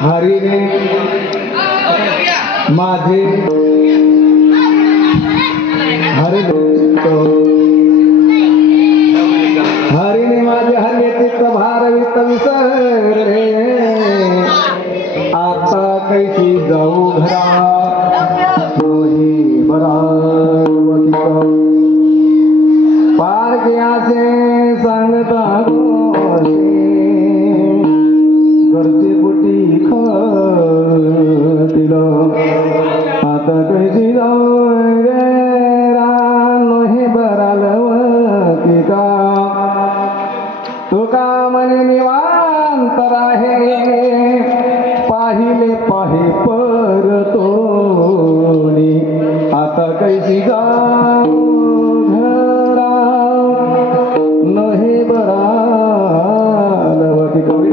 हरीने माझे हरीने माझे हरे चित्त भारवित विसरले आता कैसी जाऊ घरा तोही बरावती पारख्याचे सांगता घरचे पोटी खातील आता कैसी जाऊ हे बरालवती का तुका म्हणे निवांत राहे पाहिले पाहे परतोनी आता कैसी जाऊ घरा नहे बरालवती कवडी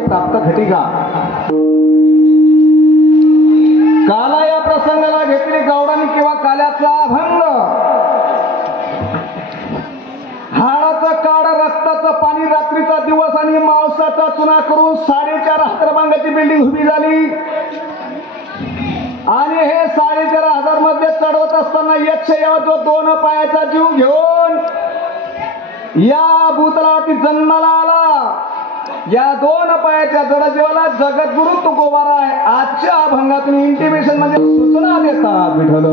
प्राप्त घटिका काला या प्रसंगाला घेतली गौडानी किंवा काल्याचा अभंग हाडाचं काड रक्ताचं पाणी रात्रीचा दिवस आणि मांसाचा चुना करून 4.5 हजारांची बिल्डिंग उभी झाली आणि हे 4.5 मध्ये चढवत असताना यक्षयाव जो 2 पायाचा जीव घेऊन या भूतलावरती जन्माला आला या 2 पायाच्या जडजीवाला जगद्गुरु तुकोबाराय आजच्या अभंगातून इंटिमेशन म्हणजे सूचना देतात विठ्ठल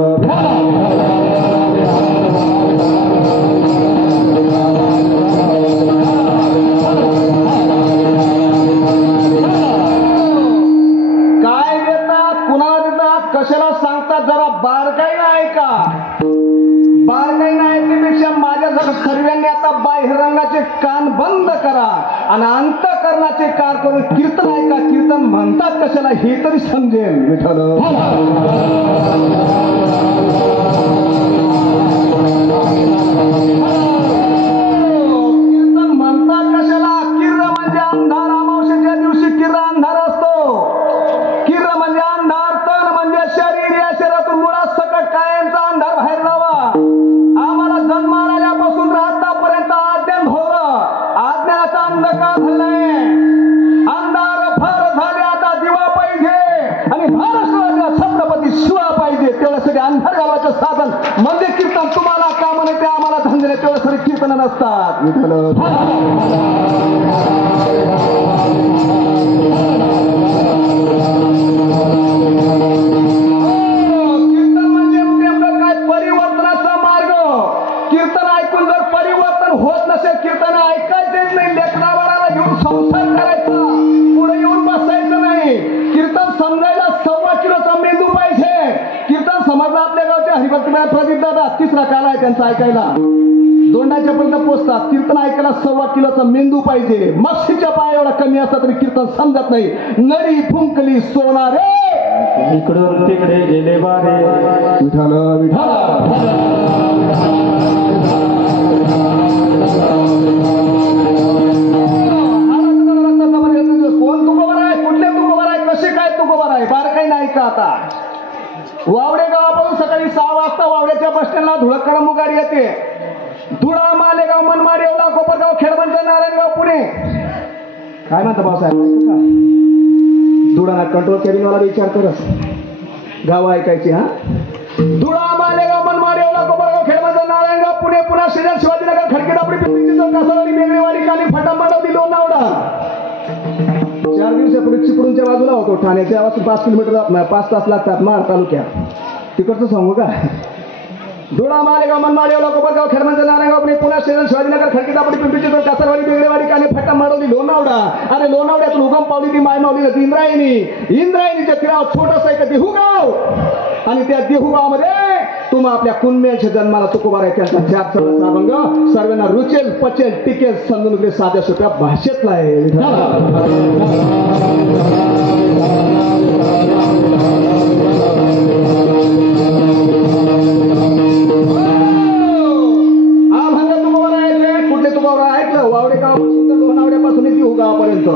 काय देतात कुणाला देतात कशाला सांगतात जरा बारकाईनं ऐका बारकाईनं ऐकण्यापेक्षा माझ्या सर्वांनी आता बाह्यरंगाचे कान बंद करा आणि अंतःकरणाचे कान करून कीर्तन ऐका कीर्तन म्हणतात कशाला हे तरी समजेल विठ्ठल कीर्तन म्हणतात कशाला किर्र म्हणजे अंधार अमावस्येच्या दिवशी किर्र अंधार असतो किर्र म्हणजे अंधार तन म्हणजे शरीर या शरीरातून मुळासकट कायमचा अंधार बाहेर लावा आम्हाला जन्माला आल्यापासून आतापर्यंत अज्ञान भोगलं अज्ञानाचा अंधकार झालाय अंधार फार झाले आता दिवा पाहिजे आणि महाराष्ट्राच्या छत्रपती शिवा पाहिजे तेवढ्यासाठी अंधार घालवायचं साधन म्हणजे कीर्तन तुम्हाला का म्हणे ते आम्हाला धंदे तेवढ्यासाठी कीर्तन नसतात कीर्तन म्हणजे नेमकं काय परिवर्तनाचा मार्ग कीर्तन ऐकून जर परिवर्तन होत नसेल कीर्तन ऐकायचेच नाही लेकराबाळाला घेऊन संसार करायचा पुढे येऊन बसायचं नाही कीर्तन समजायला 1.25 किलोचा मेंदू पाहिजे कीर्तन समजला आपल्या गावचे हरिभक्त प्रदीप दादा 3रा काला आहे त्यांचा ऐकायला दोंडाच्या पर्यंत पोचतात कीर्तन ऐकायला 1.25 किलोचा मेंदू पाहिजे मस्तीच्या पाय एवढा कमी असला तरी कीर्तन समजत नाही नडी फुंकली सोनारे इकडून तिकडे गेले बारे विठ्ठल विठ्ठल कोण तुकोबार आहे कुठले तुकोबार आहे कसे काय तुकोबार आहे बारकाई नाही का आता वावडे गावापासून सकाळी 6 वाजता वावड्याच्या बस स्टँडला धुळकड गाडी येते धुळा मालेगाव मनमाड येवला कोपरगाव खेडबंद नारायणगाव पुणे काय म्हणता भाऊसाहेब ऐकू का धुळाला कंट्रोल केबिनवाला विचार करस गाव ऐकायची हा धुळा मालेगाव मनमाड येवला कोपरगाव खेडबंद नारायणगाव पुणे पुन्हा श्रीजन शिवाजीनगर खडकेदापडी पिंपरी चौक कासारवाडी बेगडेवाडी काली फटाफट लोणावळा 4 दिवसापूर्वी चिपळूणच्या बाजूला होतो ठाण्याच्या पासून 5 किलोमीटर 5 तास लागतात माड तालुक्यात तिकडचं सांगू का धुळा मालेगाव मनमाड येवला कोपरगाव खेडबंद नारायणगाव पुन्हा श्रीजन शिवाजीनगर खडकेदापडी पिंपरी चौक कासारवाडी बेगडेवाडी काली फटाफट लोणावळा आणि लोणावळ्यातून उगम पावली ती माय मावली नदी इंद्रायणीच्या तीरावर छोटंसं एक देहुगाव आणि त्या देहुगावामध्ये तुम्हा आपल्या कुणब्याच्या जन्माला तुकोबार आहे त्यांचा 4 चरणाचा अभंग सर्वांना रुचेल पचेल टिकेल समजून घेतले साध्या सोप्या भाषेतला आहे अभंग वावडे गावापासून तर लोणावड्यापासून ती हो गावापर्यंत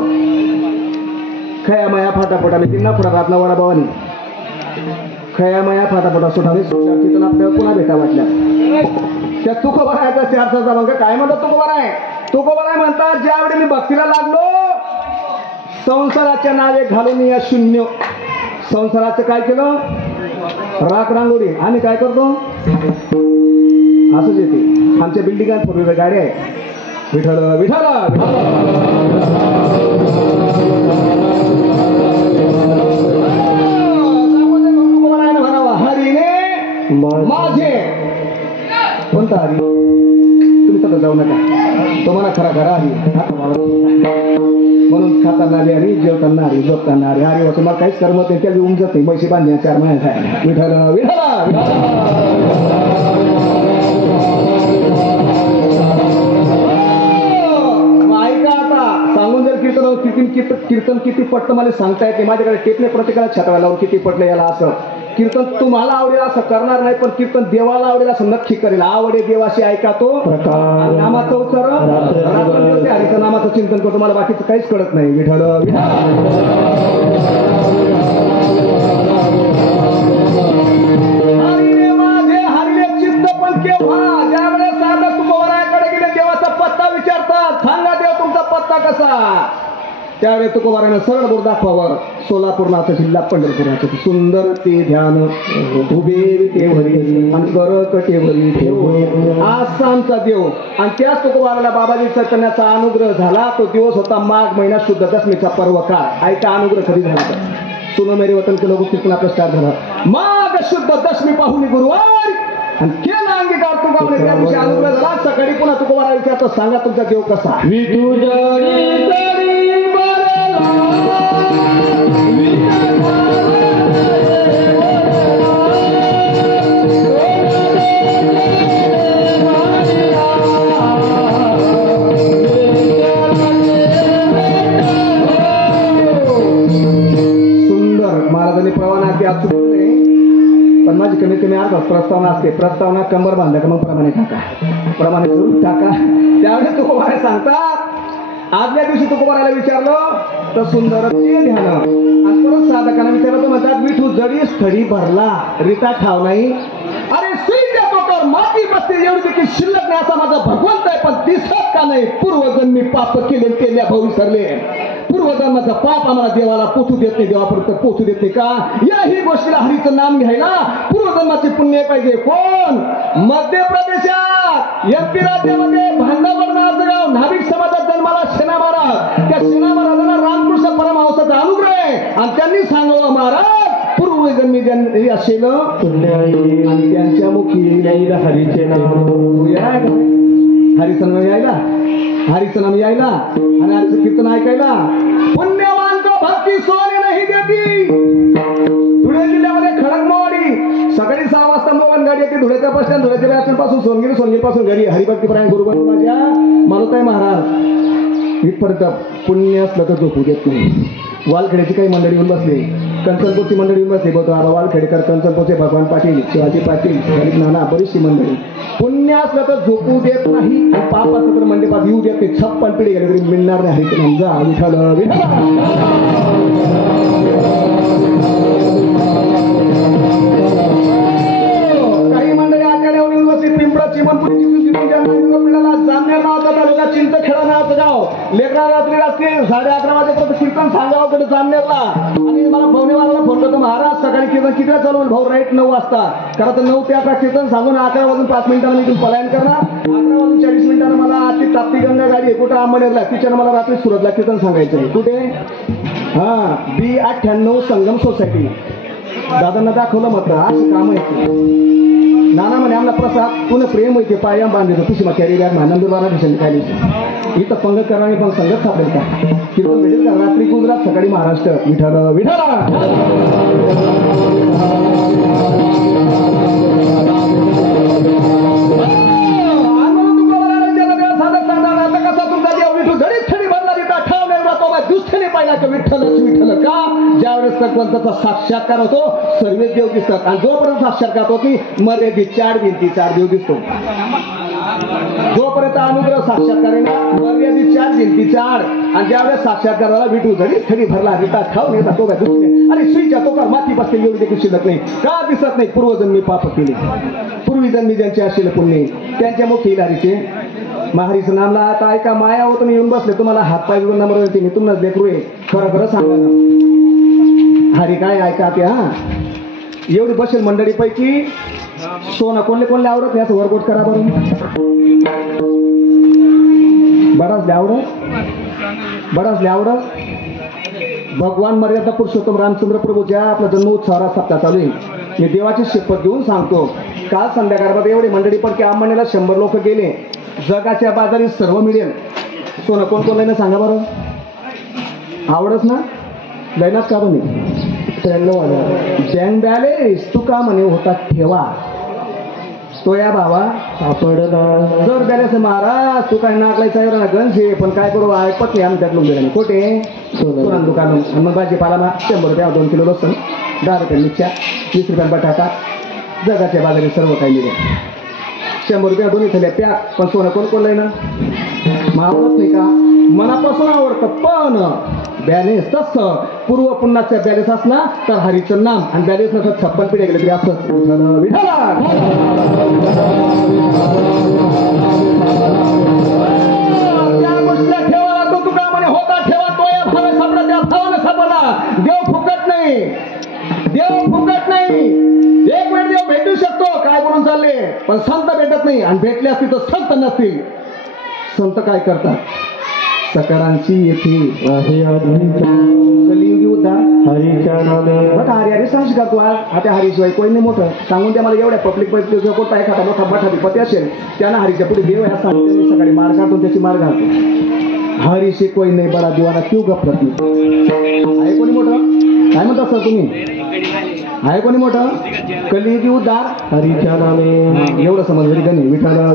खया माया फाटाफटाने ती नफरा रातला वडाभावानी खया माया फाटाफटा सुटाने तिथून आपल्याला पुन्हा भेटा वाटल्या त्या तुकोबा राहायचा 4 क्रमांक काय म्हणतात तुकोबा राय म्हणतात ज्यावेळी मी भक्तीला लागलो संसाराच्या नावे घालून या शून्य संसाराचं काय केलं राख रांगोळी आम्ही काय करतो असंच येते आमच्या बिल्डिंगात 4 व्हीलर गाडी आहे विठ्ठल विठ्ठल हरीने माझे कोणता हरी तुम्ही तर जाऊ नका तुम्हाला खरा हरी म्हणून खाताना हरी जेवताना हरी झोपताना हरी वाचून मला काहीच कर्म ते त्या येऊन जाते म्हशी बांधण्या 4 महिन्यात विठ्ठल विठ्ठल कीर्तन किती पटलं मला सांगता येते माझ्याकडे टेपने प्रत्येकाला छाटवायला किती पटलं याला असं कीर्तन तुम्हाला आवडेल असं करणार नाही पण कीर्तन देवाला आवडेल असं नक्की करेल आवडे देवाशी ऐका तो नामाचं उच्चार हरीचं नामाचं चिंतन करतो मला बाकीचं काहीच कळत नाही विठ्ठल हरीने माझे हरिले चित्त पण केव्हा ज्यावेळेस साधक तुकोबारायाकडे गेले देवाचा पत्ता विचारतात सांगा देव तुमचा पत्ता कसा त्यावेळेस तुकोबाराने सरळ बोर दाखवावर सोलापूरनाथ जिल्हा पंढरपुराचं सुंदर ते ध्यान उभे ते भरी आणि कर कटेवरी ठेव आसामचा देव आणि त्याच तुकोबाराला बाबाजी चैतन्याचा अनुग्रह झाला तो दिवस होता माघ महिना शुद्ध दशमीचा पर्व काळ ऐका अनुग्रह कधी झाला सुनो मेरे वतन के लोक कीर्तन आपलं स्टार्ट झालं माघ शुद्ध दशमी पाहुणी गुरुवार आणि केला अंगीकार तुकोबाने त्या दिवशी अनुग्रह झाला सकाळी पुन्हा तुकोबारा विचारतो सांगा तुमचा देव कसा पण माझी कमीत कमी अर्धा प्रस्तावना असते प्रस्तावना कंबर बांधल्या का मग प्रमाणे करून टाका त्यावेळेस तुकोबारा सांगतात आदल्या दिवशी तुकोबाराला विचारलं तर सुंदर ते ध्यान आणि परत साधकांना विचारलं तर म्हणतात विठू जडी स्थळी भरला रीता ठाव नाही अरे सुईच्या टोकर माती बसते एवढी देखील शिल्लक नाही असा माझा भगवंत आहे पण दिसत का नाही पूर्वजन्मी पाप केले केल्या भाऊ विसरले पूर्वजन्माचा पाप आम्हाला देवाला पोचू देत नाही देवापर्यंत पोचू देत नाही का याही गोष्टीला हरीचं नाम घ्यायला पूर्वजन्माचे पुण्य पाहिजे कोण मध्य प्रदेशात MP राज्यामध्ये भांडावर नावाचं गाव नाभिक समाजात जन्माला शेना महाराज त्या शेना महाराजांना रामकृष्ण परमहंसाचा अनुग्रह आहे आणि त्यांनी सांगावं महाराज पूर्वजन्मी ज्यांनी असेल आणि त्यांच्या मुखी यायला हरीचे नाम हरीचं नाम यायला हरीचं नाम यायला आणि हरीचं कीर्तन ऐकायला पुण्यवान को भक्ती सोने नाही देती धुळे जिल्ह्यामध्ये खडकमवाडी सकाळी 6 वाजता मोबाईल गाडी येते धुळ्याच्या बस स्टँड धुळ्याच्या बस स्टँड पासून सोनगिरी पासून घरी हरिभक्तीपरायण गुरुबाई माझ्या मालुताई महाराज इथपर्यंत पुण्य असलं तर झोपू देत नाही वालखेड्याची काही मंडळी येऊन बसले कंचनपूरची मंडळी येऊन बसली बघतो आबा वालखेडेकर कंचनपूरचे भगवान पाटील शिवाजी पाटील गरीब नाना बरीचशी मंडळी पुण्य असलं तर झोपू देत नाही आणि पाप असलं तर मंडपात येऊ देत नाही 56 पिढी गेली तरी मिळणार नाही हरित जा विठ्ठल काही मंडळी आट्याला येऊन बसली पिंपळाची मनपुरीची जामनेर नावाचा तालुका चिंचखेडा नावाचं गाव लेकरा रात्री 11:30 वाजेपर्यंत कीर्तन सांगावं कडे जामनेरला आणि मला भाऊनेवाला फोन करतो महाराज सकाळी कीर्तन किती चालू भाऊ राईट 9 वाजता खरं तर 9 ते 11 कीर्तन सांगून 11 वाजून 5 मिनिटांना मी तुम्ही पलायन करणार 11 वाजून 40 मिनिटांना मला आजची ताप्ती गंगा गाडी आहे कुठं अंबनेरला तिच्यानं मला रात्री सुरतला कीर्तन सांगायचं आहे कुठे B98 संगम सोसायटी दादांना दाखवलं मात्र असं काम आहे नाना म्हणे आमला प्रसाद पुन्हा प्रेम होते पायाम बांधले तुझी मग कॅरी बॅग नंदुरबारा दिवसांनी काय इथं पंगत करणारी पण संगत सापडेल का कीर्तन भेटेल का रात्री गुजरात सकाळी महाराष्ट्र विठ्ठल विठ्ठल विठ्ठल का ज्यावेळेस भगवंताचा साक्षात्कार होतो सर्व देव दिसतात आणि जोपर्यंत साक्षात्कार होतो की मध्ये 4 देव दिसतो जोपर्यंत अनुग्रह साक्षात्कार आहे ना मर्यादेच्या भिंतीच्या आड आणि ज्यावेळेस साक्षात्काराला विटू झडी थडी भरला रिता खाऊन येतात तो अरे सुईच्या तोकार माती बसते एवढी देखील शिल्लक नाही का दिसत नाही पूर्वजन्मी पाप केले पूर्वीजन्मी ज्यांचे असेल पुण्य त्यांच्या मुखी हरीचे महारीचं नामला आता ऐका माया होतं येऊन बसले तुम्हाला हात पाय विरून नंबर देते मी तुम्हाला लेकरू आहे खरं खरं सांगा ना हरी काय ऐका ते हा एवढी बसेल मंडळी पैकी सोनं कोणले आवडत नाही असं वरगोट करा बरं बराच आवडत भगवान मर्यादा पुरुषोत्तम रामचंद्र प्रभूच्या आपला जन्म उत्सवाला सप्ताह चालू आहे मी देवाची शपथ घेऊन सांगतो काल संध्याकाळमध्ये एवढी मंडळी पण की आंबणीला 100 लोक गेले जगाच्या बाजारीत सर्व मिळेल सोनं कोण लयनं सांगा बरं आवडच ना लयनाच का म्हणे बँक बॅलेन्स तू का म्हणे होता ठेवा तो या भावा जर बॅलेन्स महाराज तू काय नाकलायचा एवढा गणसे पण काय करू ऐकत नाही आम्ही त्यात लोक गेला कोठे सोनं दुकान मग भाजीपाला 100 रुपया 2 किलो लसूण 10 रुपये मिरच्या 20 रुपये बटाटा जगाच्या बाजारी सर्व काही मिळेल 100 रुपया दोन्ही थल्या प्या पण सोनं कोण लय ना मग आवडत नाही का मनापासून आवडतं पण बॅलेन्स तसं पूर्व पुन्हाचा बॅलेन्स असला तर हरीचं नाम आणि बॅलेन्स नसत 56 पिढ्या गेले तरी असं त्या गोष्टीला ठेवा लागतो तुका म्हणे होता ठेवा तो या भावाला सापडा त्या भावाला सापडला देव फुकट नाही एक वेळ देव भेटू शकतो काय बोलून चालले पण संत भेटत नाही आणि भेटले असतील तर संत नसतील संत काय करतात सकारांची येथे कलियुगी उद्धार हरीच्या नामे बघा हरी सांग करतो आता हरीशिवाय कोणी नाही मोठं सांगून त्या मला एवढ्या पब्लिक पैसे कोणता एखादा मोठा मठाधिपती असेल त्यांना हरीच्या पुढे देव ह्या सांगतो मी सकाळी मार काढतो त्याची मार घालतो हरीशी कोणी नाही बडा दिवाना क्यू गपरत नाही आहे कोणी मोठं काय म्हणता सर तुम्ही आहे कोणी मोठं कलियुगी उद्धार हरीच्या नामे एवढं समजलं का नाही विठाला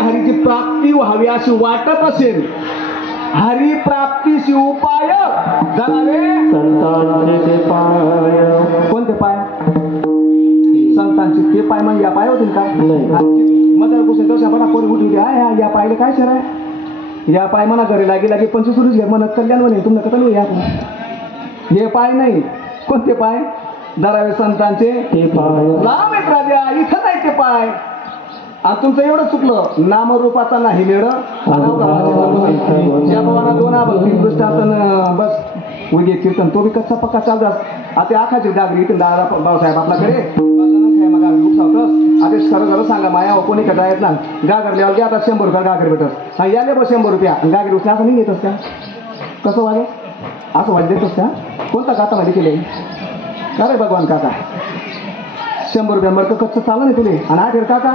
हरीची प्राप्ती व्हावी अशी वाटत असेल हरी प्राप्तीशी उपाय कोणते पाय संतांचे ते पाय म्हणजे या पाय होतील का मदर गोष्ट कोणी उठी या पायले काय शर आहे या पाय म्हणा घरी लागे 25 रुपये घे म्हणत कल्याण म्हणे तुम्हाला कथन या हे पाय नाही कोणते पाय दरावे संतांचे ते पाय लांब आहेत राजा इथं नाही ते पाय आणि तुमचं एवढं चुकलं नामरूपाचा नाही मेळ ज्या भावाना 2 3 दृष्टांत बस उगे कीर्तन तो बी कच्चा पक्का चालतात आता आखाची गागरी इथे भाऊसाहेब आपल्याकडे आदेश खरं सांगा माया कोणी कदा आहेत ना गागरल्यावर घ्या आता 100 रुपया गागर भेटत हा याले बस 100 रुपया गागरी उचल्या असं नाही घेतस का कसं वागे असं वाट देतोस का कोणता काका मध्ये केले का रे भगवान काका 100 रुपया मरक कच्चं चाललं नाही तुले आणि आखेर काका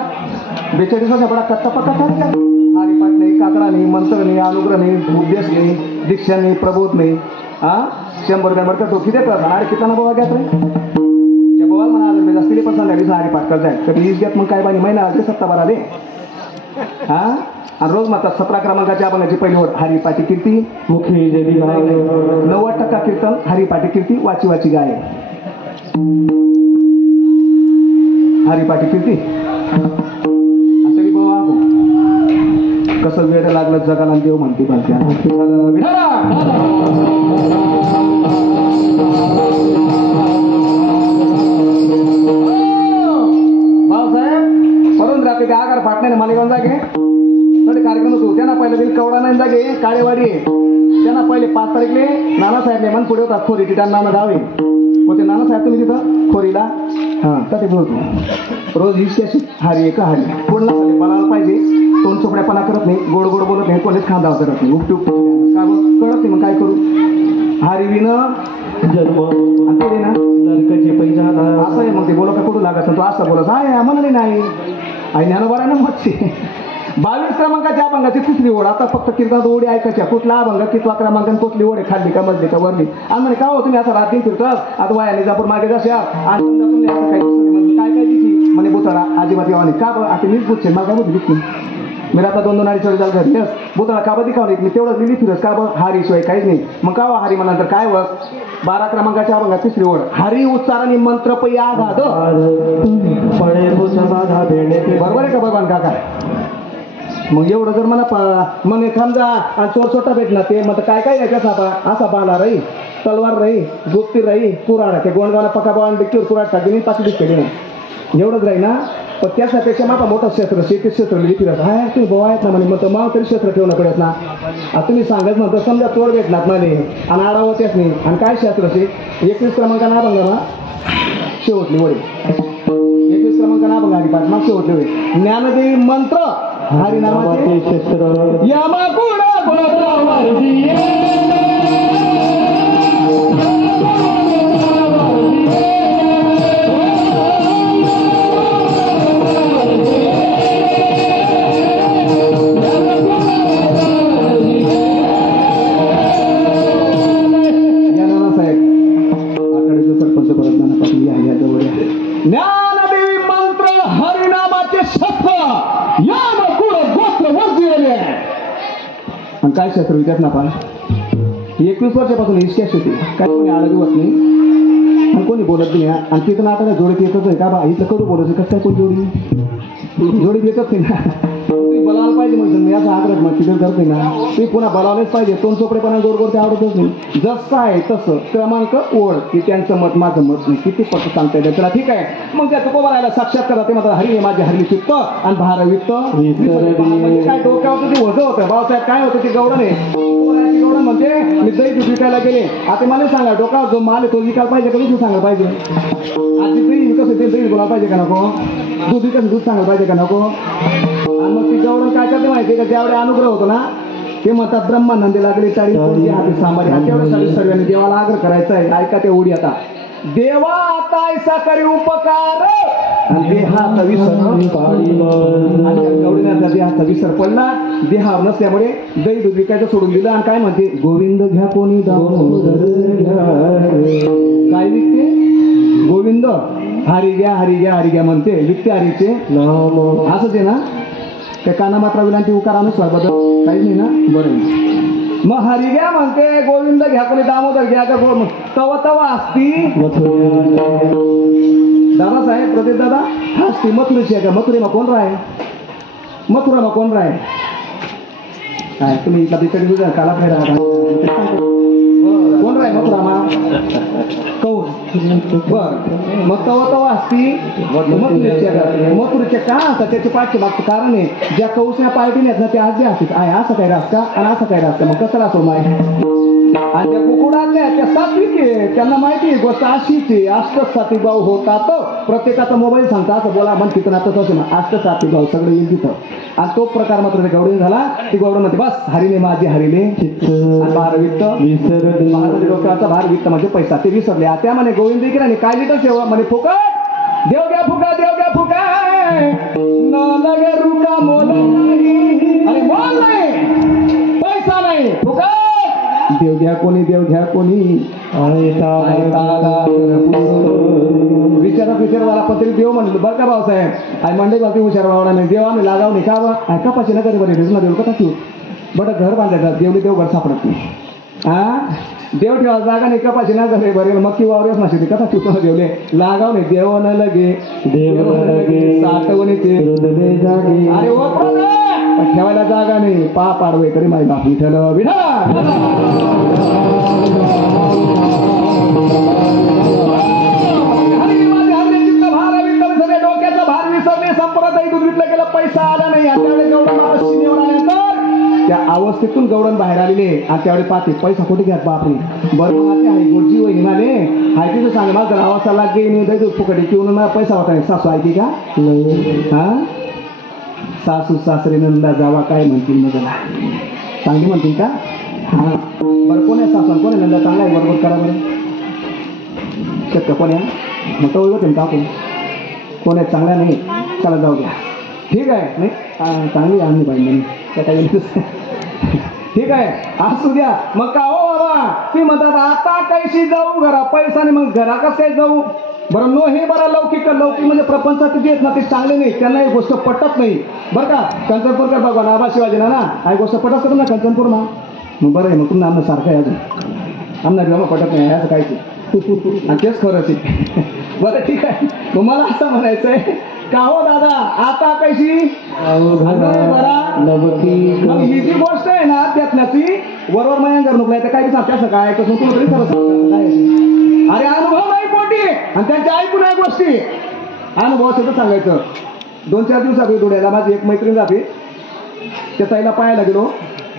42 बडा कच्चा पक्का चालू का हरिपाठ नाही काकडा नाही मंत्र नाही अनुग्रह नाही उपदेश नाही दीक्षा नाही प्रबोध नाही हा 100 रुपया मरक टोकी देतात आणि कितना बाबा घ्यात रे त्या बाबा म्हणा आज असतील पण संध्याकाळी हरिपाठ करताय कधी वीज घेत मग काय बानी महिना 7-12 दे हा आणि रोज म्हणतात 17 क्रमांकाच्या अभंगाची पहिली ओळ हरिपाठी कीर्ती मुखी देवी गाय 90% कीर्तन हरिपाठी कीर्ती वाची वाची गाय हरिपाठी कीर्ती तरी बाबा कसं वेळ लागलं जगाला देव म्हणते भाऊसाहेब म्हणून रात्री आगार फाटण्याने मालेगाव जागे थोडे कार्यक्रम होतो त्यांना पहिले दिल कवडा नाही जागे काळेवाडी त्यांना पहिले 5 तारीखले नानासाहेब नेमन पुढे होता खोरी तिथं नाना गावे मग ते नानासाहेब तुम्ही तिथं खोरीला हां ते बोलतो रोज ही अशी हारी का हारी कोणला बनायला पाहिजे तोंड चोपड्यापणा करत नाही गोड गोड बोलत नाही कोणीच खांदा करत नाही उपटी काय कळत नाही मग काय करू हारी विनं जन्म आणि ते ना नरकाचे पैसा असं आहे मग ते बोलत कुठं लागत तो असं बोलत आहे म्हणले नाही आई ज्ञानोबा ना मच्छी 22 क्रमांकाच्या अभंगाची 3री ओढ आता फक्त कीर्तनात ओढी ऐकायच्या कुठला अभंग कितवा क्रमांक कुठली ओढ खाल्ली का मधली का वरली आणि म्हणे का हो तुम्ही आता रात्री फिरतात आता वाया निजापूर मागे जशा आणि तुम्ही असं काही काय काय दिसली म्हणे बुताडा अजिबात यावानी का आता मीच बुजचे मला काय बुद्धी मी आता 2-2 अडीच वर्ष झालं घरी बुताला का बधी खाऊन मी तेवढं लिहिली फिरस का बघ हारी शिवाय काहीच नाही मग का हारी म्हणल्यानंतर काय बघ 12 क्रमांकाच्या अभंगात 3री ओळ हरी उच्चाराने मंत्र पै आघात बरोबर आहे का भगवान काका मग एवढं जर मला मग समजा चोर छोटा भेटला ते मग काय काय नाही कसा असा बाला राही तलवार राही गुप्ती राही कुराड ते गोंडगावला पका बाळा डिक्कीवर कुराड टाकली पाठी दिसली नाही एवढंच राही ना पण त्याच्यापेक्षा माझा मोठं क्षेत्र शेती क्षेत्र फिरत हा तुम्ही भाऊ आहेत ना म्हणे मग माव तरी क्षेत्र ठेवणं पडत ना आता तुम्ही सांगत म्हणतो समजा चोर भेटणार म्हणे आणि आडावतेच नाही आणि काय क्षेत्र असे 21 क्रमांका ना बघा ना शेवटली वडे 21 क्रमांका ना बघा हरिपाठ मग शेवटली वडे ज्ञानदेवी मंत्र हरिनामाचे क्षेत्र यमाकुळ ज्ञानदेवी मंत्र हरिनामाचे शस्त्र यमाकुळ गोत्र वजलेले आणि काय शस्त्र विचार ना पण 21 वर्षापासून इश्क्याच होती काय कोणी आळगी होत नाही आणि कोणी बोलत नाही आणि तिथं आता जोडीत येतच आहे का बा इथं करू बोलायचं कसं काय कोण जोडीत येतच नाही ना तुम्ही बोलायला पाहिजे म्हणजे मी असं आग्रह मग तिथे करते ना तुम्ही पुन्हा बोलावलेच पाहिजे तोंड चोपडेपणा गोड गोड ते आवडतच नाही जसं आहे तसं क्रमांक ओढ की त्यांचं मत माझं मत नाही किती पट सांगता येतं त्याला ठीक आहे मग त्या तुकोबारायला साक्षात करा ते म्हणतात हरी माझे हरली चित्त आणि भारवित्त काय डोक्यावरचं ते वजं होतं भाऊसाहेब काय होतं ते गौडण आहे गौडण म्हणजे मी दही दूध विकायला गेले आता मला सांगा डोक्यावर जो माल आहे तो विकायला पाहिजे का दूध सांगायला पाहिजे आधी दही कसं ते दही बोलायला पाहिजे का नको दूध विकायचं दूध सांगायला पाहिजे का नको आणि मग ती गौरव काय करते माहिती का ज्यावेळी अनुग्रह होतो ना ते म्हणतात ब्रह्मानंदी लागले टाळी हाती सांभारी तेवढ्यासाठी सर्वांनी देवाला आग्रह करायचा आहे ऐका ते ओढी आता देवा आता ऐसा करी उपकार आणि देहाचा विसर गवडीनाचा देहाचा विसर पडला देहा नसल्यामुळे दही दूध विकायचं सोडून दिलं आणि काय म्हणते गोविंद घ्या कोणी काय विकते गोविंद हरी घ्या म्हणते विकते हरीचे असंच आहे ना त्या काना मात्रा विलांटी उकार अनुसार बदल काहीच नाही ना बरं मग हरी घ्या म्हणते गोविंद घ्या कोणी दामोदर घ्या का तवा तवा असती दादा साहेब प्रदीप दादा असती मथुरेची आहे का मथुरेमा कोण राय मथुरामा कोण राय काय तुम्ही कधी कधी काला काय राहता कोण राय मथुरामा कौन बर मग तवा असती मथुरेच्या का असतात त्याचे पाठचे मागचं कारण आहे ज्या कौशल्या पार्टीने आहेत ना ते आज जे असतील आहे असं काय राहत आणि असं काय राहत मग कसं राहतो माहिती आणि त्या कुकुडातल्या त्या सात्विक आहे त्यांना माहिती आहे गोष्ट अशीच आहे अष्टसात्विक भाऊ होतात प्रत्येकाचा मोबाईल सांगता असं बोला मन तिथं नातं असं ना अष्टसात्विक भाऊ सगळं येईल तिथं आणि तो प्रकार मात्र गवडीने झाला ती गौडण म्हणते बस हरिने माझे हरिले भारवित्त डोक्याचा भार वित्त म्हणजे पैसा ते विसरले त्या म्हणे गोविंद की नाही काय लिटर सेवा म्हणे फुकट देव घ्या फुका न लगे रुका मोल अरे मोल नाही पैसा नाही फुकट देव घ्या कोणी विचारवाला पण तरी देव म्हणलं बरं का भाऊसाहेब आणि मंडई बाबती हुशारवाडा नाही देव आम्ही लागाव नाही का कपाशी नगर बरे ना देव कथा ठेवू बट घर बांधायचं देवली देवघर सापडत नाही हा देव ठेवा जागा नाही कपाशी ना घरे बरे मक्की वावरच नसते कथा ठेवतो देवले लागाव नाही देव न लगे साठवणीचे अरे ठेवायला जागा नाही पाडवे तरी माझी बाप विठ्ठल डोक्याचा भार विसरले संपूर्ण दूध विकलं गेलं पैसा आला नाही त्यावेळेस गौडन त्या अवस्थेतून गौडन बाहेर आलेले आणि त्यावेळी पाहते पैसा कुठे घ्या बापरे बरं आहे गोडजी वहिनी माने हाय तिथं सांग माझा आवाज लागे दूध फुकटे किंवा मला पैसा होता सासू ऐकी का हा सासू सासरे नंदा जावा काय म्हणतील मग त्याला चांगली म्हणतील का हा बरं कोण आहे सासू कोण आहे नंदा चांगला आहे बरोबर करा बरं शक्य कोण आहे मग तो होते टाकून कोण आहे चांगला नाही चला जाऊ द्या ठीक आहे नाही चांगली आणली पाहिजे त्या काही ठीक आहे असू द्या मग का हो बाबा ती म्हणतात आता कैशी जाऊ घरा पैसा नाही, मग घरा कसं काय जाऊ बरं. नो हे बरं लौकिक म्हणजे प्रपंचात जे आहेत ना ते चांगले नाही, त्यांना ही गोष्ट पटत नाही बरं का. कंचनपूरकर भगवान आबा शिवाजी ना ही गोष्ट पटत करतो ना कंचनपूर मग बरं आहे. मग तुम्ही आमनं सारखं आहे अजून आमना जेव्हा पटत नाही असं काय ते आणि तेच खरंच आहे. बरं ठीक आहे. तुम्हाला असं म्हणायचं आहे का हो दादा आता कैशी बरा. मग ही जी गोष्ट आहे ना त्यातल्याची वरवर मयांकर नुकलाय तर काय त्याचं काय कसं तुला तरी खरं सांगतो काय. अरे अनुभव नाही पोटी आणि त्यांच्या ऐकून आहे गोष्टी. अनुभव असं सांगायचं. 2-4 दिवसापूर्वी डोळ्याला माझी एक मैत्रीण जाते, त्या ताईला पाहायला गेलो.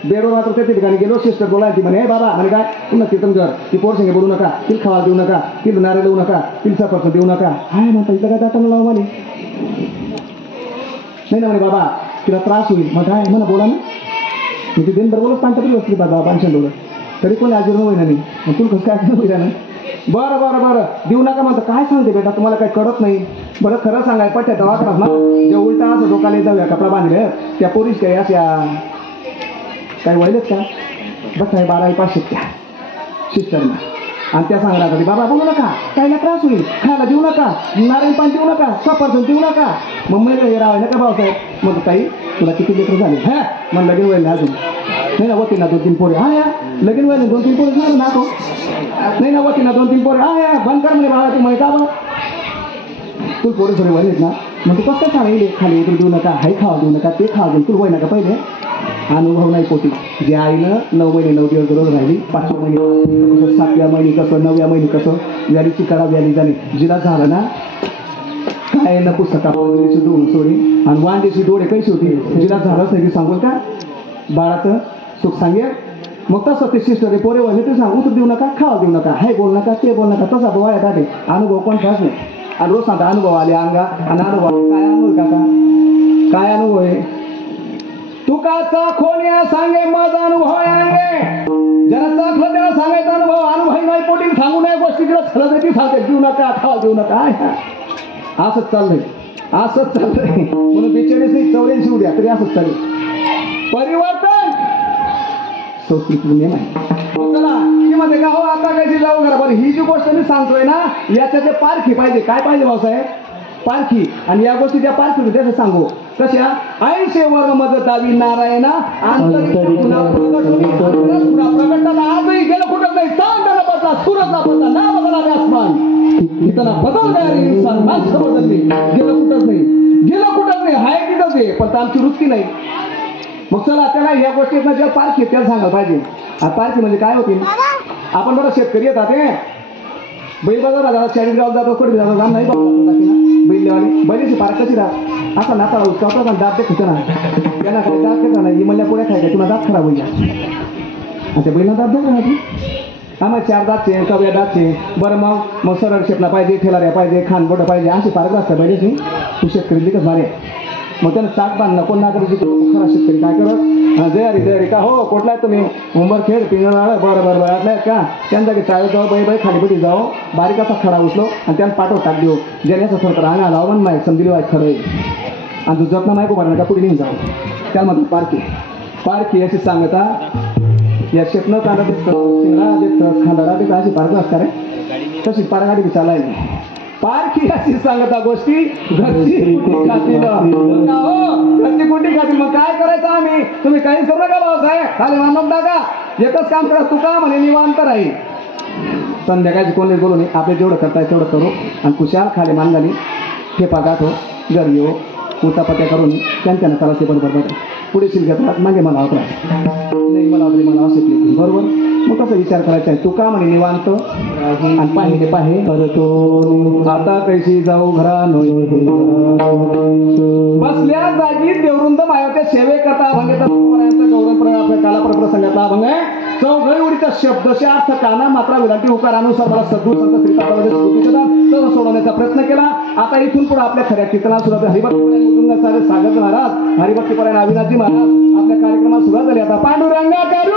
बेडवर मात्र त्या ठिकाणी गेलो. सिस्टर बोलायची म्हणे हे बाबा म्हणे काय पुन्हा कीर्तन कर, ती पोर संगे बोलू नका, तिला खावा देऊ नका, तिला नारे देऊ नका, तिला सफरचंद देऊ नका. हाय म्हणता इथं काय दाखवलं लावू म्हणे. नाही ना म्हणे बाबा तिला त्रास होईल. मग काय म्हणा बोला ना. मी ती दिनभर बोलत सांगता तरी बसली बाबा 500 डोळं तरी कोणी आजीर्ण होईना नाही. मग तुला कसं काय होईना नाही. बरं बरं बरं देऊ नका म्हणतं. काय सांगते बेटा तुम्हाला काही कळत नाही. बरं खरं सांगाय पट्ट्या दवाखान्यात ना जे उलटा असं डोकाला जाऊया कपडा बांधले त्या पोरीस काही अशा काही वळलेत का बस आहे 12,500 त्या सिस्टरना. आणि त्या सांगणार होती बाबा बोलू नका काहीला त्रास होईल, खायला देऊ नका, नारळ पाणी देऊ नका, सफरचंद देऊ नका. मग म्हणलं हे राहाय नका भाऊसाहेब. मग ताई तुला किती लेकर झाले हा मग लगीन व्हायला अजून नाही ना होती ना 2-3 पोरे. हा या लगीन व्हायला 2-3 पोरे झालं ना तो नाही ना होती ना 2-3 पोरे. हा या बंद कर म्हणे बाबा तू म्हणे का बरं तू पोरे थोडे व्हायलेत ना. मग तू कसं काय सांगितले खाली उतरू देऊ नका, हाय खावा देऊ नका, ते खावा देऊ तुला व्हाय नका. पहिले अनुभव नाही पोटी. जे आईनं 9 महिने 9 दिवस गरज राहिली, 5व्या महिने कसं, 7व्या महिने कसं, 9व्या महिने कसं व्यालीची कडा व्याली झाली. जिला झालं ना काय ना पुस्तका डोळून सोडी आणि वांजेची डोळे कैसे होती जिला झालं सगळी सांगून का बाळाचं सुख सांगेल. मग तसं ते सिस्टर पोरे वळले ते सांग उतर देऊ नका, खावा देऊ नका, हाय बोल नका, ते बोल नका. तसा बोवाय काढे अनुभव कोणताच नाही. आणि रोज सांगता अनुभव आले अंगा आणि अनुभव काय अनुभव काका काय अनुभव आहे. तुकाचा खोन्या सांगे माझा अनुभव आहे. ज्याला चाखलं त्याला सांगायचा अनुभव. अनुभव नाही पोटी सांगू नये गोष्टी तिला सलग ती सांगते देऊ नका खावा देऊ नका. असंच चाललंय असंच चाललंय. म्हणून बिचारीच नाही 84 उद्या तरी असंच चालेल. परिवर्तन संस्कृती नियम आहे. चला की म्हणते का हो आता काय जाऊ घरा. बरं ही जी गोष्ट मी सांगतोय ना याच्या ते पारखी पाहिजे. काय पाहिजे भाऊसाहेब पारखी. आणि या गोष्टी त्या पारखी त्याचं सांगू कशा 80 वर्ग मदत दावी नारायणा प्रकटाला आजही गेलं कुठं नाही. चांदला बदला सूरजला बदला ना बदला आसमान इतना बदल तयारी इंसान माणसं बदलली. गेलं कुठंच नाही गेलं कुठंच नाही हाय तिथंच आहे पण आमची वृत्ती नाही. मग चला त्याला या गोष्टीत ना ज्या पारखी त्याला सांगायला पाहिजे. पारखी म्हणजे काय होती आपण बरं शेतकरी येतात ते बैल बाजारला जातात 40 गाव जातो कडे जातात जाण नाही बाबा बैलवाली बैलाची पार्क कशी राहत आता नाताळा उचकावतात आणि दात देत ना त्यांना काय दात देता नाही म्हणल्या पुढे खायच्या तुला दात खराब होईल आणि त्या बैला दात देता ना ती आम्हाला 4 दातचे कव्या दातचे. बरं मग सरळ शेपला पाहिजे ठेलाऱ्या पाहिजे खानबोट पाहिजे अशी पार्क असतात बैलाची. तू शेतकरी लिखत मारे मग त्यानं चाक बांधला कोण ना करायची खरा शेतकरी काय करत जयारी जयारी का हो कुठला आहे तुम्ही उंबर खेळ पिंगणार बरं बरं बरं आटलाय का त्यांचा की चाळत जाऊ बाई खालीपटी जाऊ बारीक असा खडा उचलो आणि त्यानं पाठव टाक देऊ ज्याने असं थोडं रांगा लावा पण माहीत समजली वाईट खरं आहे आणि तू जपना माहिती उभारणार का पुढे निघून जाऊ त्याला म्हणतात पारखी. पारखी अशी सांगता या शेतनं चालत शिंगडा देत खांदाडा देत अशी पारख असणार आहे तशी पारगाडी बी चालायला पारखी अशी सांगता गोष्टी घरची कुठे खातील घरची कुठे खातील. मग काय करायचं आम्ही तुम्ही काहीच करू नका भाऊसाहेब खाली मानव टाका एकच काम करा तू का म्हणे निवांत राहील. संध्याकाळची कोणी बोलू नये आपले जेवढं करताय तेवढं करू आणि खुशाल खाली मान घाली ठेपा गाठो घरी येऊ उतापत्या करून त्यांना करायचे बरोबर पुढे शिल्लक मागे मला होत नाही मला होत मला असं केली बरोबर. मग कसा विचार करायचा आहे तू का म्हणे निवांत आणि पाहिले पाहे करतो आता कैशी जाऊ घरा बसल्या जागी देवरुंद मायाच्या सेवे करता अभंगाचा गौरव काला प्रसंगातला अभंग आहे. चौघडी उडीचा शब्दशा अर्थ काना मात्रा विलांटी उकारानुसार मला सद्गुरू संत श्रीपादामध्ये तसं सोडवण्याचा प्रयत्न केला. आता इथून पुढे आपल्या खऱ्या कीर्तनात सुद्धा हरिभक्ती सागर महाराज हरिभक्तीपरायण अविनाथजी महाराज आपल्या कार्यक्रमात सुरुवात झाली. आता पांडुरंगा करू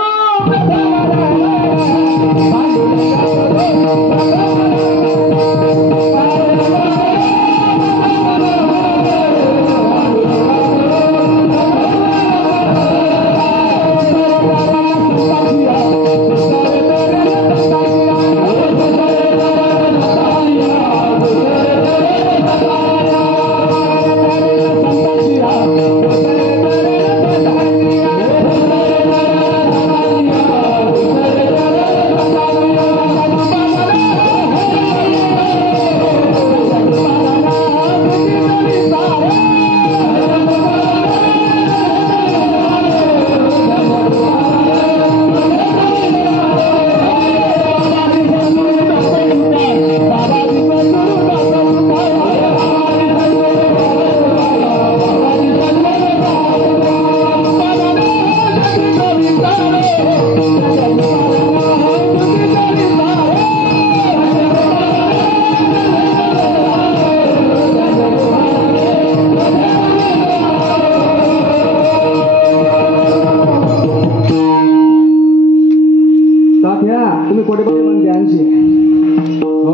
82 हो.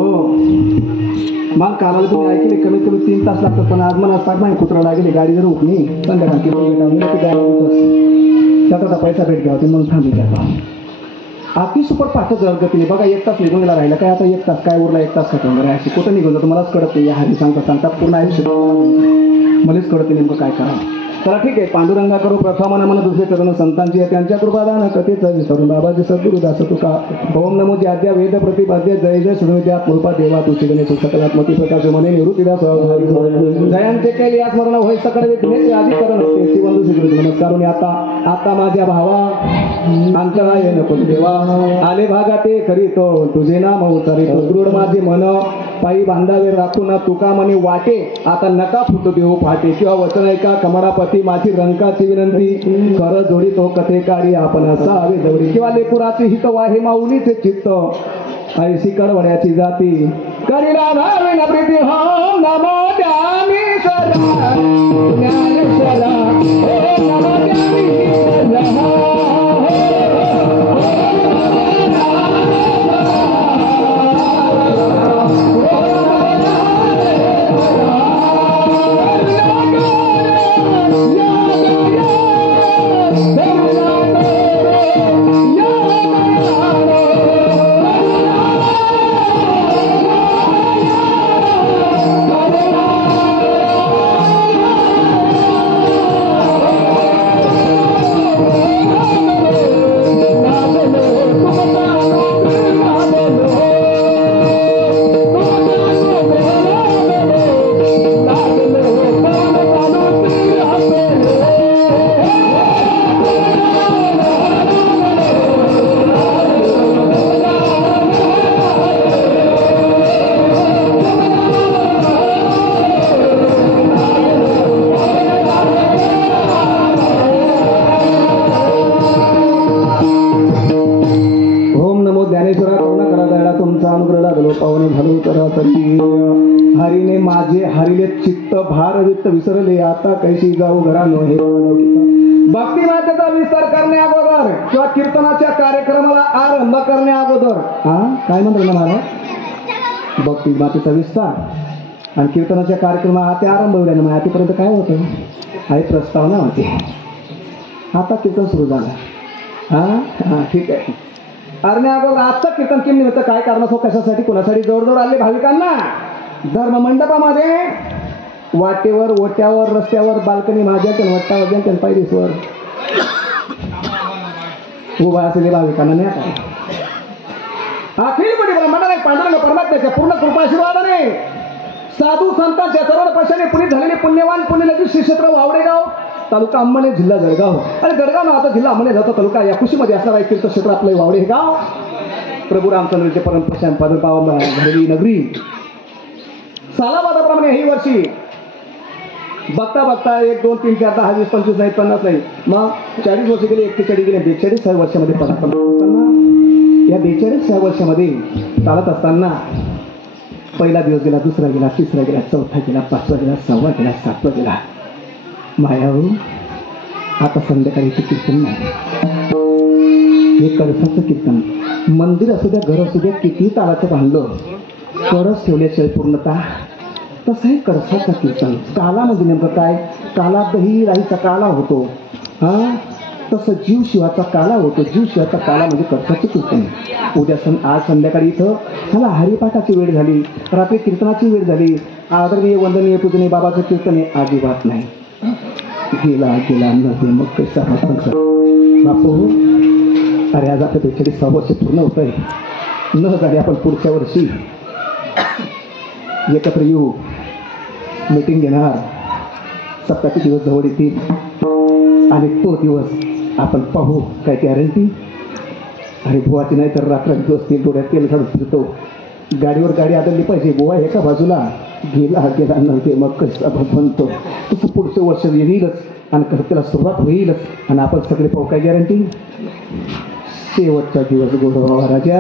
मग कामाला तुम्ही ऐकले कमीत कमी 3 तास लागतात, पण आज मला असतात नाही कुत्रा लागेल गाडी जर उठली संध्याकाळी त्याचा पैसा भेट घ्या होते म्हणून थांबली त्याचा अति सुपर फास्ट गतीने बघा 1 तास निघून गेला राहिला काय आता 1 तास काय उरला 1 तास का अशी कुठं निघून जातो मलाच कळत नाही. हरी सांगता पूर्ण आयुष्य मलाच कळत नाही नेमकं काय करा. चला ठीक आहे. पांडुरंगा करू प्रथम मन दुसरे चरण संतांची त्यांच्या कृपादान कथेचं विसरून बाबाजी सद्गुरु दास तुका ओम नमो ज्याद्या वेद प्रतिपाद्य जय जय सुनविद्या कृपा देवा तुझी गणेश सकलात्मती प्रकाश मने निवृत्तीदास जयांचे केले या स्मरण होय सकळ विघ्नेचे आदिकरण होते शिवंदू श्री नमस्कारून आता माझ्या भावा अंतराय नको देवा आले भागा ते करीतो तुझे नाम उच्चारितो दृढ माझे मन पायी बांधावे राखून तुका म्हणे वाटे आता नका फुटू देऊ फाटे किंवा वचन ऐका कमळापती माझी रंकाची विनंती कर जोडी तो कथेकारी आपण असावे जवळी किंवा लेपुराची हित वाहे माऊलीचे चित्त ऐशी करवण्याची जाती करीला भावे न प्रीती हो नमो ज्ञानेश्वरा ज्ञानेश्वरा हो नमो ज्ञानेश्वरा हरीने माझे हरिले चित्त भार वित्त विसरले आता कैशी जाऊ घरानो हे भक्ती मातेचा विस्तार करण्या अगोदर किंवा कीर्तनाच्या कार्यक्रमाला आरंभ करण्या अगोदर काय म्हणतो ना मला भक्ती मातेचा विस्तार आणि कीर्तनाच्या कार्यक्रमात ते आरंभ होईल ना आतापर्यंत काय होतं आहे प्रस्तावना होती आता कीर्तन सुरू झालं ठीक आहे. अरे अगोदर आजचं कीर्तन किम निमित्त काय कारण असो कशासाठी कोणासाठी जवळजवळ आले भाविकांना धर्म मंडपामध्ये वाटेवर ओट्यावर रस्त्यावर बाल्कनी माझ्या वट्टावर त्यांच्या पायरीसवर उभा असलेले भाविकांना नाही अखिल मंडळ पांडुरंग परमात्म्याच्या पूर्ण कृपाशीर्वादाने साधू संतांच्या सर्व पक्षाने पुनीत झालेले पुण्यवान पुण्यनगरी श्री क्षेत्र वावडेगाव तालुका अंमळनेर जिल्हा जळगाव आणि जळगाव आता जिल्हा अंमळनेर जातो तालुका या कुशीमध्ये असणारा एक तीर्थक्षेत्र आपलं वावडे हे गाव प्रभू रामचंद्राचे परमप्रशांत पादुर्भाव झालेली नगरी सालाबादाप्रमाणे ही वर्षी बघता बघता 1 2 3 4 10 20 25 नाही 50 नाही मग 40 वर्ष गेले 41 गेले 42 वर्षामध्ये पदार्पण असताना या 42 वर्षामध्ये चालत असताना पहिला दिवस गेला दुसरा गेला तिसरा गेला चौथा गेला 5वा गेला 6वा गेला 7वा गेला मायाऊ आता संध्याकाळी कीर्तन नाही हे कळसाचं कीर्तन मंदिर असू द्या घर असू द्या किती तालाचं बांधलं कळस ठेवल्याशिवाय पूर्णता तसं हे कळसाचं कीर्तन काला म्हणजे नेमकं काय काला दही राईचा काला होतो तसं जीव शिवाचा काला होतो जीव शिवाचा काला म्हणजे कळसाचं कीर्तन उद्या आज संध्याकाळी इथं मला हरिपाठाची वेळ झाली रात्री कीर्तनाची वेळ झाली आदरणीय वंदनीय पूजनीय बाबाचं कीर्तन हे अजिबात नाही गेला नव्हे मग कैसा बापू अरे आज आपल्या 42 वर्ष पूर्ण होत आहे न झाले आपण पुढच्या वर्षी एकत्र येऊ मीटिंग घेणार सप्ताहाचे दिवस जवळ येतील आणि तो दिवस आपण पाहू काय गॅरंटी अरे बुवाची नाही तर रात्र दिवस तेल डोळ्यात तेल घालून फिरतो गाडीवर गाडी आदळली पाहिजे बुवा एका बाजूला गेला नव्हते मग कसं बनतो तसं पुढचं वर्ष येईलच आणि कसं त्याला सुरुवात होईलच आणि आपण सगळे पाहू काय गॅरंटी शेवटचा दिवस गोडवा राजा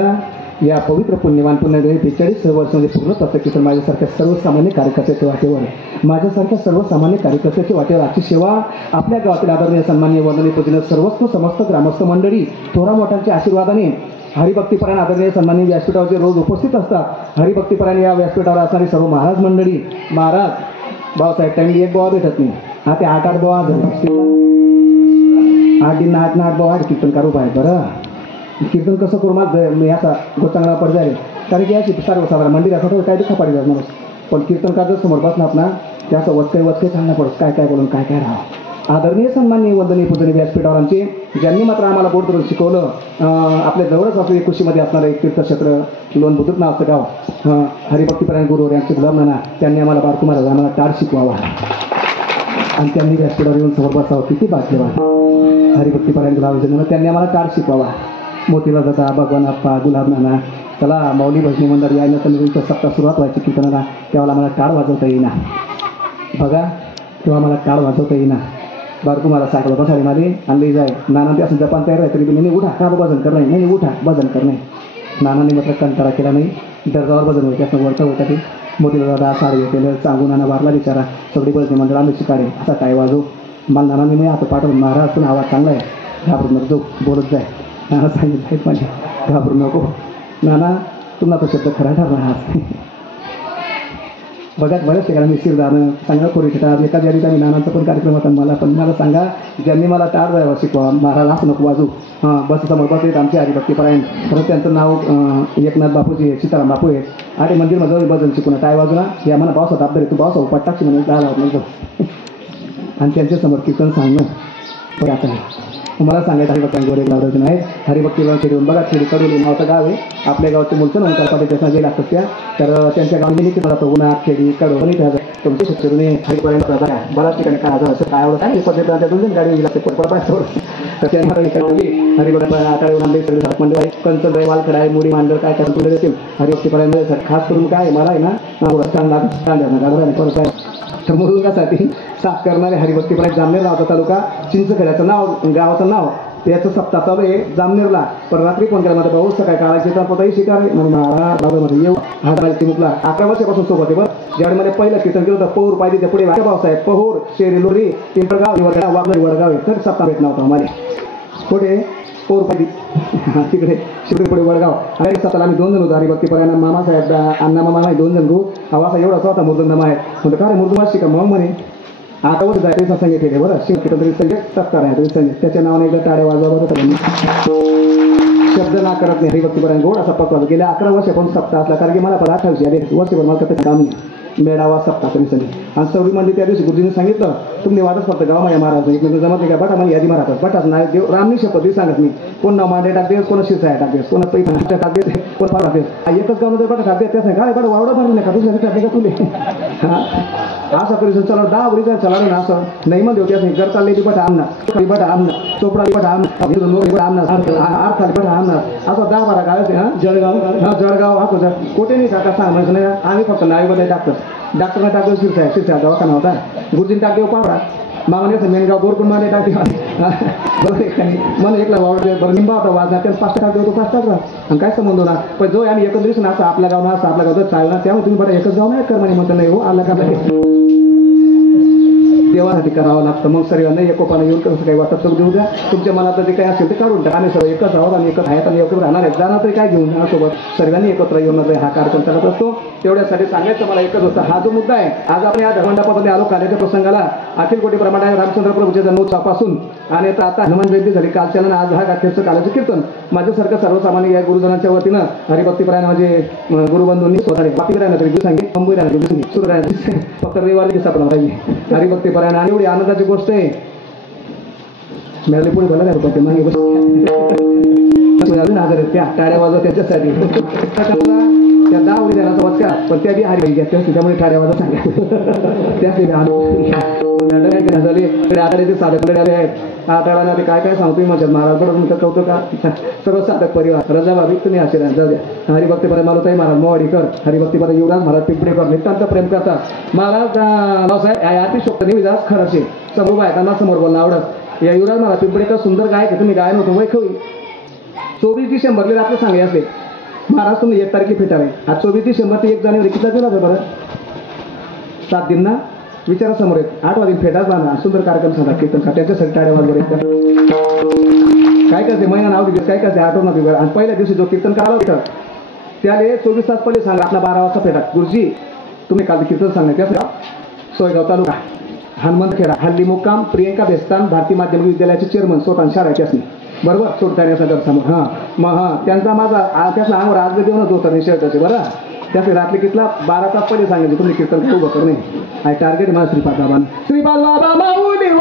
या पवित्र पुण्यवान पुण्यदेवी 42 वर्षामध्ये पूर्ण तसं की माझ्यासारख्या सर्वसामान्य कार्यकर्त्याच्या वाटेवर माझ्यासारख्या सर्वसामान्य कार्यकर्त्याच्या वाटेवर आजची सेवा आपल्या गावातील आदरणीय सन्माननीय वंदनीय पूजनीय सर्वस्व समस्त ग्रामस्थ मंडळी थोरा मोठ्यांच्या आशीर्वादाने हरिभक्तीपरायण आदरणीय सन्माननीय व्यासपीठावरचे रोज उपस्थित असतात. हरिभक्तीपरायण या व्यासपीठावर असणारी सर्व महाराज मंडळी, महाराज भाऊसाहेब त्यांनी एक बोवा भेटत नाही. हा ते 8-8 बोवा 8 दिन 8 बोवा कीर्तन करू पाहिजे. बरं कीर्तन कसं करू माझं याचा गोचांगला पड जाईल. कारण की याची सर्वसाधारण मंदिर असं काय दुःख पाडी जात माणूस. पण कीर्तन का जर समोर बसणार ना त्याचं वचके सांगणं पडत काय काय बोलून काय काय राहावं. आदरणीय सन्माननीय वंदनीय पूजनीय व्यासपीठावर आमचे ज्यांनी मात्र आम्हाला बोट धरून शिकवलं. आपल्या जवळच असलेले कृषीमध्ये असणारं एक तीर्थक्षेत्र लोण बुद्रुक नावाचं गाव, हरिभक्तीपरायण गुरुवर यांचे गुलाम नाना, त्यांनी आम्हाला बारकू महाराज आम्हाला टाळ शिकवावा आणि त्यांनी व्यासपीठावर येऊन समोर बसावं. किती भाग्यवान हरिभक्तीपरायण गुलाम त्यांनी आम्हाला टाळ शिकवावा. मोतीला दादा, भगवान अप्पा, गुलाब नाना, चला माऊली भजनी मंडळ यायला तर सप्ताह सुरुवात व्हायची कीर्तनाला. तेव्हा आम्हाला टाळ वाजवता येईना. बघा तेव्हा मला टाळ वाजवता येईना. बारकू मला सांगलं बसारी माझी आणली जाय. नाना ते असं जपान तयार आहे तरी नाही उठा का भजन कर नाही उठा भजन कर नाही. नानाने मात्र कंटाळा केला नाही. दर्जावर भजन व्हायचे असं वरचं होतं ते. मोतीला दादा साडी घेतलेलं सांगून नाना वारला बिचारा. सगळी भजनी मंडळ आम्ही शिकारे असा काय वाजव. मला नानाने मी आता पाठवून महाराज पण आवाज चांगला आहे घाबरू नको बोलत जाय. नाना सांगितलं म्हणजे घाबरू नको नाना तुला तो शब्द खरा ठरला हा. बघा बऱ्याच ठिकाणी मी शिरदानं चांगलं खोरी ठिकाण एका ठिकाणी नानांचा पण कार्यक्रम होता. मला सांगा ज्यांनी मला टाळ जायला शिकवा महाराज असं नको वाजू. बस समोर बस आहेत आमचे हरिभक्तीपरायण. खरं त्यांचं नाव एकनाथ बापूजी आहे, सीताराम बापू आहे. आणि मंदिरमध्ये जाऊन भजन शिकवणं टाळ वाजू ना या मला पावसात अपदारी तू पावसा उपाट टाकशी म्हणून टाळ नाही आणि त्यांच्या समोर कीर्तन सांगणं आता मला सांगायचं हरिभक्तांनी गोरे गावराचं नाही. हरिभक्तीला खेळून बघा खेळी कडोली नावाचं गाव आहे. आपल्या गावचे मुलचं ओंकार पाटील त्याचा गेला असतात त्या तर त्यांच्या गावाने निघते मला तो उन्हा खेळी कडो तुमचे शिक्षणे हरिपर्यंत बऱ्याच ठिकाणी काय झालं असं काय आवडत आहे पद्धतीने त्या 2 गाडी गेला तर त्यांना हरिभक्ता आटाळी आणले सगळे झाक मंडळ आहे. कंचन वाल खडाय मुडी मांडर काय काय तुला देतील हरिभक्तीपर्यंत खास करून काय मला आहे ना परत आहे तर मुरुंगासाठी साफ करणारे हरिभक्तीपरायण जामनेर गावचा तालुका चिंचखेड्याचं नाव गावाचं नाव याचं सप्ताह चालू आहे जामनेरला. पण रात्री फोन केला माझा भाऊ सकाळी काळाची तर पताही शिकार बाबामध्ये येऊ हाताची मुकला 11 वर्षापासून सोबत आहे. बरं ज्यावेळी मला पहिलं कीर्तन केलं होतं पौर पाहिजे त्या पुढे भाऊसाहेब पहोर शेरी लोरी पिंपळगाव वडगाव आहे. तर सप्ताह भेट नव्हता आम्हाला कुठे पौर पाहिजे तिकडे शिवडी पुढे वडगाव. आणि सप्ताला आम्ही 2 जण होतो हरिभक्तीपरायण मामासाहेब अण्णा मामा नाही 2 जण गो आवासा एवढाच होता मुर्दंदमा आहे म्हणतो का रे मुर्दुमा शिका मग म्हणे आता वर जायचं संगीत येते बरं शिवकीर्तन तरी संगीत सत्कार आहे तरी संगीत त्याच्या नावाने एकदा टाळ्या वाजवा बरं शब्द ना करत नाही. हरिभक्तीपरायण गोड असा पक्का गेल्या 11 वर्षापासून सप्ताह असला कारण की मला 28 आले वर्षभर मला त्याचं काम नाही मेळावा सप्ताह तरी संगीत आणि सवडी म्हणजे त्या दिवशी गुरुजींनी सांगितलं तुम्ही वाटच फक्त गाव माझ्या महाराज एकमेक जमत नाही का बटा म्हणजे यादी महाराज बटाच नाही देव रामनी शपथ सांगत मी कोण नाव मांडे टाकतेस कोण शिरसाय टाकतेस कोण पैसा टाकतेस कोण फार टाकतेस एकच गाव जर बटा टाकते त्याच नाही काय बरं वावडं भरलं नाही का दुसऱ्या टाकते का तुले असं करू चला 10 वरीचा चला ना असं नाही मग देऊ त्याच नाही जर चालले बटा आमना बटा आमना चोपडा बटा आमना आर्थाली बटा आमना असं 10-12 गावाचे जळगाव हा तुझा कोठे नाही टाका सांग म्हणजे नाही आम्ही फक्त नावीमध्ये टाकतो. डॉक्टरने टाकलं शिरसाय दवाखाना होता गुरुजीने टाकले पावडा मागणे असं मेनगाव बोरकुंड मध्ये टाकले बरोबर एखादी मला एकला वावडे बरं निंबा होता वाजणार त्याला 5 टाकले होतो 5 टाकला आणि काय संबंध होणार पण जो आम्ही एकच दिवस ना असं आपल्या गावना असं आपल्या गावात चालणार त्यामुळे तुम्ही बरं एकच गाव नाही कर म्हणे म्हणतो नाही हो आला का देवासाठी करावं लागतं. मग सर्वांना एकोपानं येऊन कसं काही वाटत तर देऊ द्या तुमच्या मनात जे काही असेल ते काढून टाका. आम्ही सर्व एकच आहोत आणि एकच आहेत आणि एकत्र राहणार आहेत जाणार तरी काय घेऊन सोबत सर्वांनी एकत्र येऊन हा कार्यक्रम चालत असतो. तेवढ्यासाठी सांगायचं मला एकच होतं हा जो मुद्दा आहे आज आपण या धर्मंडापामध्ये आलो काल्याच्या प्रसंगाला अखिल कोटी प्रमाणे रामचंद्र प्रभूच्या जन्मोत्सवापासून आणि आता हनुमान जयंती झाली कालच्याला आज हा गाठ्याचं कालाचं कीर्तन माझ्यासारखं सर्वसामान्य या गुरुजनांच्या वतीनं हरिभक्तीपरायण माझे गुरुबंधूंनी स्वतः बाकीरायना तरी सांगे मुंबई राहणार सुरू राहणार फक्त रविवारी दिवसा पण पाहिजे हरिभक्तीपरायण आणि एवढी आनंदाची गोष्ट आहे मिळाली पुढे बोला होते मागे नागर त्या टाळ्या वाजवा त्याच्यासाठी त्या 10 वरी द्यायला वाचका पण त्या बी हारी घ्या त्यामुळे टाळ्या वाजवा सांगा त्यासाठी आटाडे ते साधक आले आहेत आटाळाला ते काय काय सांगतोय माझ्या महाराज बरोबर तुमचं कौतुक का सर्व साधक परिवार रजा भाभी तुम्ही आशीर्वाद जाऊ द्या. हरिभक्तीपरायण मालुताई महाराज मोवाडीकर हरिभक्तीपरायण युवराज महाराज पिंपळेकर नितांत प्रेम करतात महाराज नावसाहेब अतिशोक्त निविदास खरंचे समोर बायकांना समोर बोलणं आवडत या युवराज महाराज पिंपळेकर सुंदर गायक तुम्ही गायन होतो वय खवी 24 डिसेंबरला रात्री सांगाय असले महाराज तुम्ही 1 तारखे फिटार आहे आज 24 डिसेंबर ते 1 जानेवारी किती दिला बरं 7 दिन ना विचारा समोर 8 वाजता फेटाच बांधा सुंदर कार्यक्रम सांगा कीर्तन त्याच्यासाठी टाळ्या वाजवर काय करते महिना नाव दिवस काय करते आठवण बिघड आणि पहिल्या दिवशी जो कीर्तन करायला होतं त्याले 24 तास पहिले सांगा आपला 12 वाजता पेटा गुरुजी तुम्ही काल कीर्तन सांगितलं सोयगाव तालुका हनुमंतखेडा हल्ली मुक्काम प्रियंका बेस्तान भारतीय माध्यमिक विद्यालयाचे चेअरमन स्वतः शाळेचे असणे बरोबर सोडताना समोर हां मग हां त्यांचा माझा त्यातला अंगावर आज देऊनच होता निश्चय बरं त्याचे रात्री कितला 12 तास पहिले सांगितले तुम्ही कीर्तन उभं करू नये आणि टार्गेट मला श्रीपाद बाबा श्रीपाद बाबा माऊली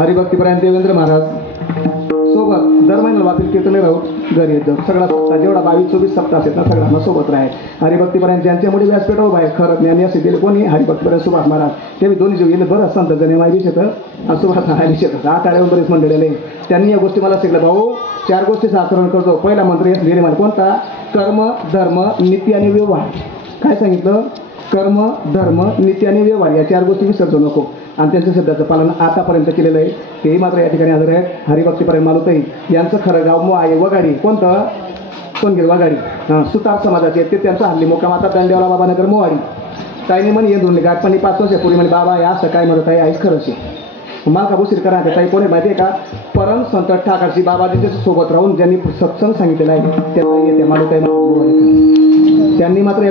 हरिभक्तीपर्यंत देवेंद्र महाराज सोबत दर महिन्याला वाचील कीर्तन राहू घरी येत जाऊ सगळा सप्ताह जेवढा 22-24 सप्ताह आहेत ना सगळा मग सोबत राहील हरिभक्तीपर्यंत ज्यांच्यामुळे व्यासपीठ उभा आहे खरं ज्ञानी असे दिले कोणी हरिभक्तीपर्यंत सुभाष महाराज ते मी दोन्ही जीव गेले बरं संत जने माय विषयत आणि सुभाष महाराज विषयत 8 आल्यावर बरेच मंडळी त्यांनी या गोष्टी मला शिकल्या भाऊ 4 गोष्टीचं आचरण करतो पहिला मंत्र येत लिहिले मला कोणता कर्म धर्म नीती आणि व्यवहार काय सांगितलं कर्म धर्म नीती आणि व्यवहार या 4 गोष्टी विसरतो नको आणि त्यांच्या शब्दाचं पालन आतापर्यंत केलेलं आहे तेही मात्र या ठिकाणी हजर आहेत हरिभक्तीपर्यंत मालुताई यांचं खरं गाव मो आहे वगाडी कोणतं सोनगिर वगाडी सुतार समाजाचे ते त्यांचा हल्ली मुक्काम आता दंडेवाला बाबानगर मोवाडी ताईने म्हणे येऊन गाठपाणी 5 वर्ष पूर्वी म्हणे बाबा या असं काय म्हणत आहे आईच खरंच आहे मालका बुशीर करा ताई कोणी माहिती आहे का परम संत ठाकरची बाबाजीच्या सोबत राहून ज्यांनी सत्संग सांगितलेला आहे त्या येते मालुताई त्यांनी मात्र